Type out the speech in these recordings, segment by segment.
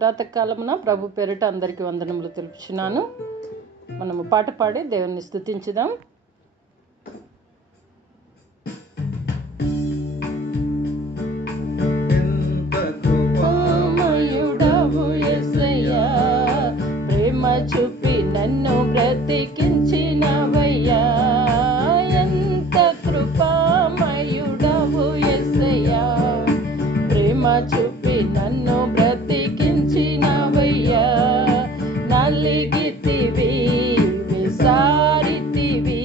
ప్రాతకాలమున ప్రభు పేరిట అందరికీ వందనములు తెలుపుచున్నాను. మనము పాట పాడి దేవుని స్తుతించుదాం. ప్రేమ చూపి నన్ను బ్రతికించినవయ్యా, ఎంత కృపామయుడవు యేసయ్యా. ప్రేమ చూపి నన్ను బ్రతికించినవయ్యా, నలిగితివి విసారితివి,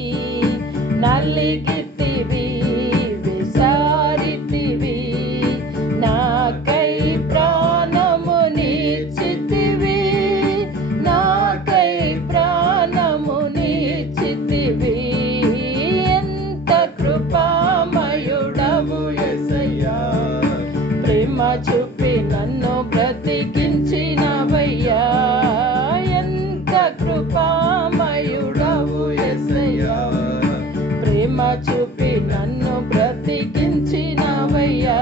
నలిగితివి విసారితివి, నాకై ప్రాణము నీచితివి, నాకై ప్రాణము నీచితివి, ఎంత కృపామయుడవు యేసయ్యా. ప్రేమ చూపి నన్ను బ్రతికించినవయ్యా, ఎంత కృపామయుడవు యేసయ్యా. ప్రేమ చూపి నన్ను బ్రతికించినవయ్యా,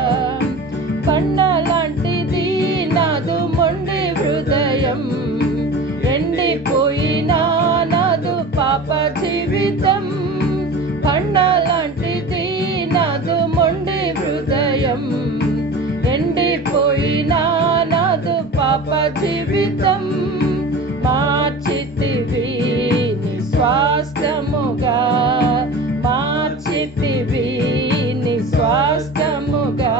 పండలాంటిది నాదు మొండి హృదయం, ఎండిపోయినా నాదు పాప జీవితం. పండలాంటిది నాదు మొండి హృదయం, ఎండిపోయినా నాదు పాప జీవితం. మార్చితివి నీ స్వాస్థ్యముగా, మార్చితివి నీ స్వాస్థ్యముగా,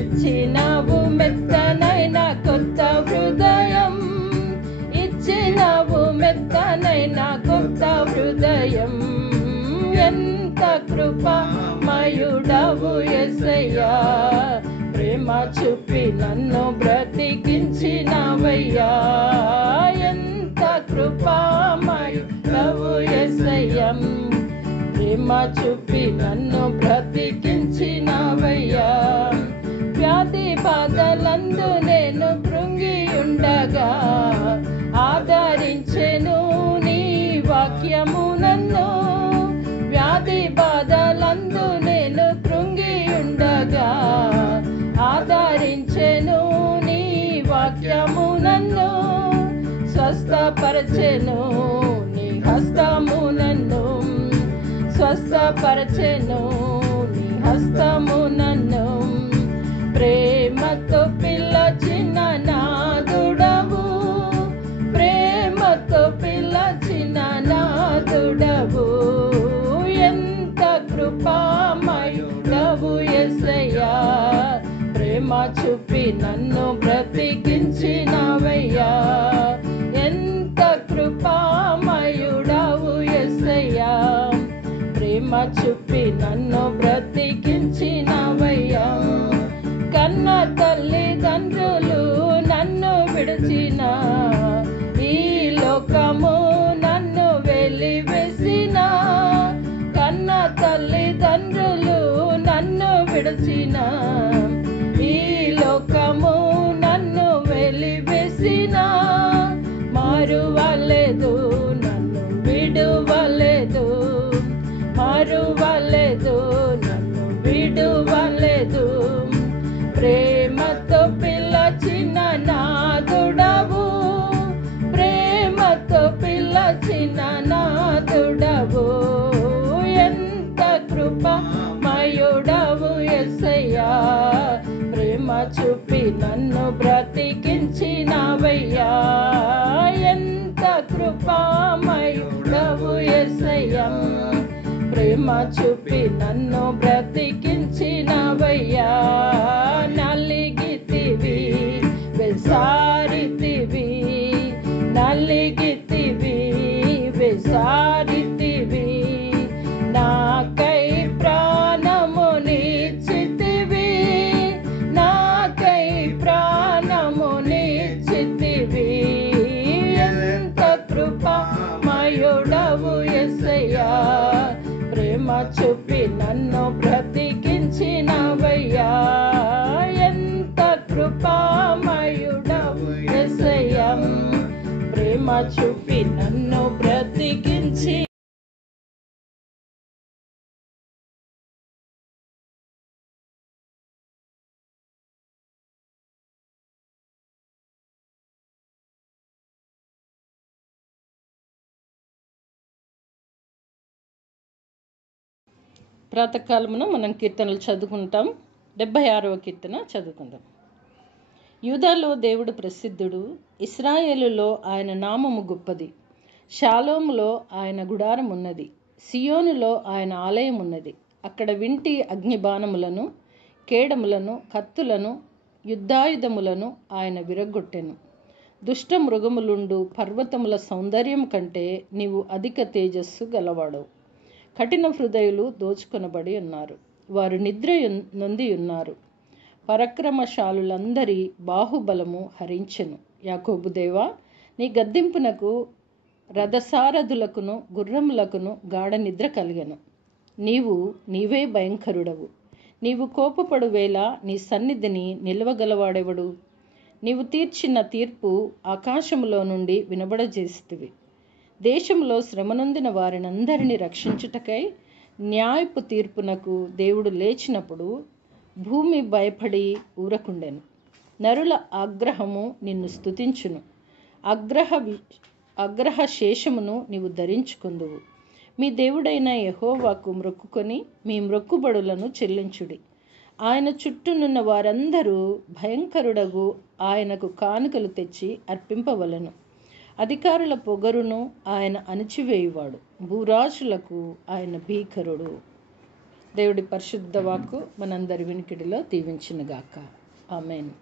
ఇచ్చినవు మెత్తనైన కొత్త హృదయం, ఇచ్చినవు మెత్తనైన కొత్త హృదయం, ఎంత కృపామయుడవు యేసయ్యా. ప్రేమ చూపి నన్ను బ్రతికించినవయ్యా, ఎంత కృపామయుడవు యేసయ్యా. ప్రేమ చూపి నన్ను బ్రతికించినవయ్యా, వ్యాధి బాధలందు నేను కృంగి ఉండగా ఆదరించెను నీ వాక్యము నన్ను. వ్యాధి బాధలందు నేను కృంగి ఉండగా ఆదరించెను నీ వాక్యము నన్ను. స్వస్థపరచెను నీ హస్తము నన్ను, స్వస్థపరచెను నీ హస్తము నన్ను. ప్రేమతో పిలచిన నాదుడవు, ప్రేమతో పిలచిన నాదుడవు, ఎంత కృపామయుడవు యేసయ్యా. ప్రేమ చూపి నన్ను బ్రతికించినవయ్యా, ఎంత కృపామయుడవు యేసయ్యా. ప్రేమ చూపి నన్ను బ్రతికించినవయ్యా, కన్న తల్లిదండ్రులు నన్ను విడిచిన, ఈ లోకము నన్ను వెలివేసిన, కన్న తల్లిదండ్రులు నన్ను విడిచిన, ఈ లోకము నన్ను వెలివేసిన, మారువలేదు నన్ను విడువలేదు, మారువలేదు నన్ను విడువలేదు. ప్రేమతో పిలచిన నాదుడవు, ప్రేమతో పిలచిన నాదుడవు, ఎంత కృపామయుడవు యేసయ్యా. ప్రేమ చూపి నన్ను బ్రతికించినవయ్యా, ఎంత కృపామయుడవు యేసయ్యా. ప్రేమ చూపి నన్ను బ్రతికించినవయ్యా, నలిగితివి విసారితివి, నలిగితివి విసారితివి, నాకై ప్రాణము నీచితివి, నాకై ప్రాణము నీచితివి, ఎంత కృపామయుడవు యేసయ్యా. ప్రేమ చూపి నన్ను బ్రతికించినవయ్యా, ఎంత కృపామయుడవు యేసయ్యా. ప్రేమ చూపి నన్ను బ్రతికించి ప్రాతకాలమున మనం కీర్తనలు చదువుకుంటాం. 76వ కీర్తన చదువుకుందాం. యూదాలో దేవుడు ప్రసిద్ధుడు, ఇశ్రాయేలులో ఆయన నామము గొప్పది. షాలోములో ఆయన గుడారం ఉన్నది, సియోనులో ఆయన ఆలయం ఉన్నది. అక్కడ వింటి అగ్నిబాణములను, కేడములను, కత్తులను, యుద్ధాయుధములను ఆయన విరగొట్టెను. దుష్ట మృగములుండు పర్వతముల సౌందర్యం కంటే నీవు అధిక తేజస్సు గలవాడవు. కఠిన హృదయులు దోచుకొనబడి ఉన్నారు, వారు నిద్ర నొంది ఉన్నారు. పరాక్రమశాలులందరి బాహుబలము హరించెను. యాకోబు దేవా, నీ గద్దింపునకు రథసారథులకును గుర్రములకును గాఢ నిద్ర కలిగెను. నీవే భయంకరుడవు. నీవు కోపపడు వేళ నీ సన్నిధిని నిలవగలవాడెవడు? నీవు తీర్చిన తీర్పు ఆకాశములో నుండి వినబడజేస్తువి. దేశంలో శ్రమనొందిన వారినందరినీ రక్షించుటకై న్యాయపు తీర్పునకు దేవుడు లేచినప్పుడు భూమి భయపడి ఊరకుండెను. నరుల ఆగ్రహము నిన్ను స్తుతించును, ఆగ్రహ శేషమును నీవు ధరించుకుందువు. మీ దేవుడైన యెహోవాకు మ్రొక్కుకొని మీ మ్రొక్కుబడులను చెల్లించుడి. ఆయన చుట్టూనున్న వారందరూ భయంకరుడగు ఆయనకు కానుకలు తెచ్చి అర్పింపవలెను. అధికారుల పొగరును ఆయన అణిచివేయువాడు, భూరాజులకు ఆయన భీకరుడు. దేవుడి పరిశుద్ధ వాక్కు మనందరి వినికిడిలో దీవించునుగాక. ఆమేన్.